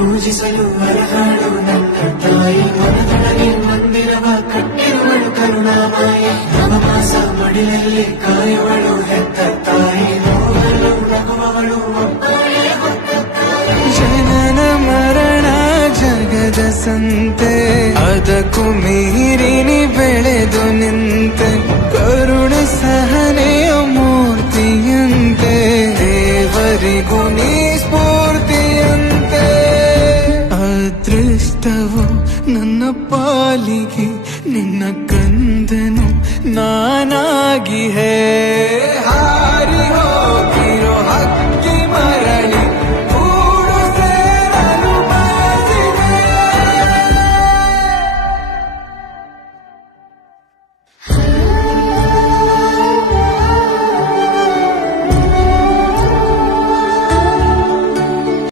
ಪೂಜಿಸಲು ಅರಹಾಳು ನನ್ನ ತಾಯಿ ಮನದೊಳಗೆ ಮಂದಿರವ ಕಟ್ಟಿರುವಳು ಕರುಣಾಮಾಯಿ ನವಮಾಸ ಮಡಿಲಲ್ಲಿ ಕಾಯುವಳು ಹೆತ್ತ ತಾಯಿ ನೋವಲು ನಗುವವಳು ಒಬ್ಬಳೇ ಹೊತ್ತ ತಾಯಿ ಜನನ ಮರಣ ಜಗದ ಸಂತೆ ಅದಕ್ಕೂ ಮೀರಿನಿ ಬೆಳೆದು ನಿಂತೆ ಕರುಣೆ ಸಹನೆಯ ಮೂರ್ತಿಯಂತೆ ದೇವರಿಗೂ ನೀ ಸ್ಫೂರ್ತಿಯಂತೆ ಅದೃಷ್ಟವು ನನ್ನ ಪಾಲಿಗೆ ನಿನ್ನ ಕಂದನು ನಾನಾಗಿ ಹೇ